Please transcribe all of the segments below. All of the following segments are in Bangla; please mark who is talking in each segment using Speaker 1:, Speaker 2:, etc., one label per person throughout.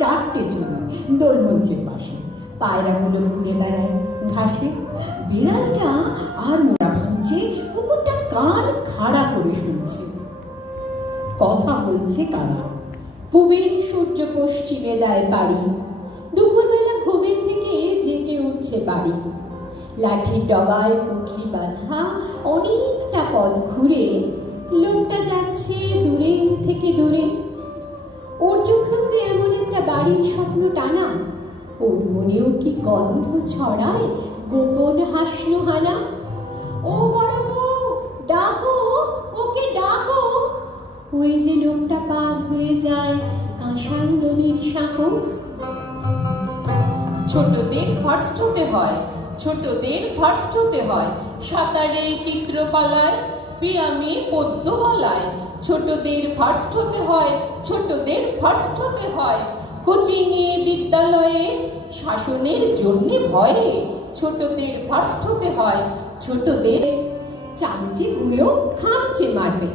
Speaker 1: চারটে চুল দোলমঞ্চের পাশে। পায়রাগুলো ঘুরে বেড়ায় ঘাসে। বিড়ালটা আর মোড়া ভাঙছে কুকুরটা কান খাড়া করে শুনছে। কথা বলছে কারা? পুবের সূর্য পশ্চিমে দেয় বাড়ি। দুপুরবেলা ঘুমের থেকে জেগে উঠছে বাড়ি। লাঠির ডগায় পুটলি বাঁধা অনেকটা পথ ঘুরে। লোকটা যাচ্ছে দূরে একটা স্বপ্ন টানা। ওর মনেও কি গন্ধ ছড়ায় গোপন হাসনো হানা ও বড় ডাকো, ওকে ডাকো। ওই যে লোকটা পার হয়ে যায় কাঁসাই নদীর সাঁকো।
Speaker 2: ছোটদের ফার্স্ট হতে হয়, ছোটদের ফার্স্ট হতে হয়। সাঁতারে চিত্রকলায় ব্যায়ামে পদ্মবালায়। ছোটদের ফার্স্ট হতে হয়, ছোটদের ফার্স্ট হতে হয়। কোচিংয়ে বিদ্যালয়ে শাসনের জন্যে ভয়ে ছোটদের ফার্স্ট হতে হয়, ছোটদের
Speaker 1: চামচে গুলো খামচে মারবে,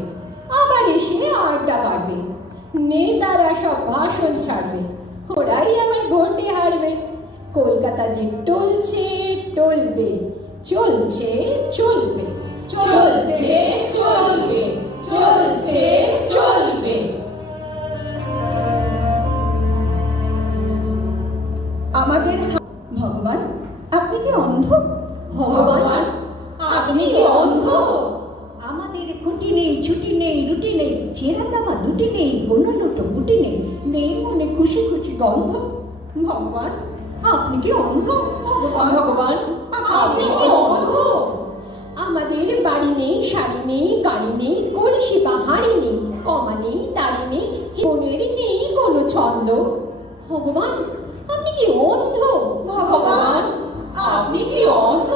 Speaker 1: আবার এসে আড্ডা কাটবে, নেতারা সব ভাষণ ছাড়বে, ওরাই আবার ভোটে হারবে, কলকাতা যে টলছে টলবে, চলছে চলবে
Speaker 2: চলছে চলবে চলছে চলবে।
Speaker 1: আপনি কি অন্ধ?
Speaker 2: ভগবান আপনি কি অন্ধ?
Speaker 1: আমাদের খুঁটি নেই ছুটি নেই রুটি নেই ছেঁড়া জামা দুটি নেই কোনো লোটো গুটি নেই নেই মনে খুশি খুশি গন্ধ। ভগবান আপনি কি অন্ধ? ভগবান
Speaker 2: ভগবান আপনি কি অন্ধ?
Speaker 1: আমাদের বাড়ি নেই শাড়ি নেই গাড়ি নেই কলসি বা হাড়ি নেই কমা নেই দাড়ি নেই জীবনের নেই কোনো ছন্দ। ভগবান আপনি কি অন্ধ?
Speaker 2: ভগবান আপনি কি অন্ধ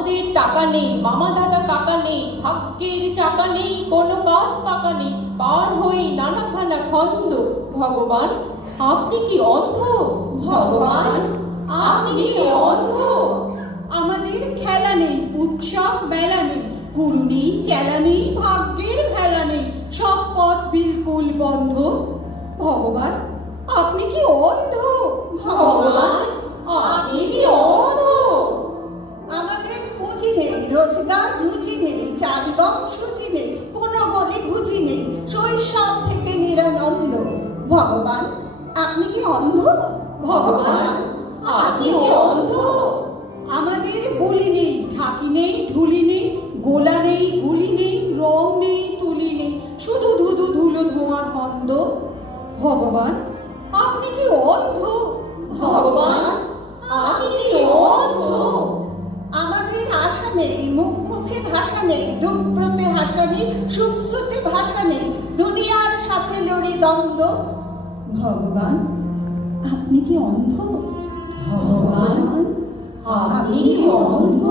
Speaker 2: আমাদের টাকা নেই মামা দাদা কাকা নেই ভাগ্যের চাকা নেই কোনো কাজ পাকা নেই পার হই নানাখানা খন্দ ভগবান আপনি কি অন্ধ? ভগবান আপনি কি অন্ধ?
Speaker 1: আমাদের খেলা নেই উৎসব মেলা নেই গুরু নেই চেলা নেই ভাগ্যের ভেলা নেই সব পথ বিলকুল বন্ধ। ভগবান আপনি কি অন্ধ?
Speaker 2: ভগবান আপনি কি অন্ধ?
Speaker 3: রোজগার রুচি নেই চাল গম সুচি নেই, কোনো গলি ঘুচি নেই। শৈশব থেকে নিরানন্দ। ভগবান, আপনি কি অন্ধ?
Speaker 2: ভগবান, আপনি কি অন্ধ?
Speaker 1: আমাদের বলি নেই, ঢাকি নেই ঢুলি নেই, গোলা নেই, গুলি নেই, রং নেই, তুলি নেই। শুধু ধুধু ধুলো ধোঁয়া ধন্দ ভগবান, আপনি কি অন্ধ?
Speaker 2: ভগবান, আপনি কি অন্ধ?
Speaker 3: নেই মুখ মুখে ভাষা নেই দুধব্রতে ভাষা নেই সুশ্রুতে ভাষা নেই দুনিয়ার সাথে লড়ি দ্বন্দ্ব ভগবান আপনি কি অন্ধ
Speaker 1: ভগবান, আপনি অন্ধ?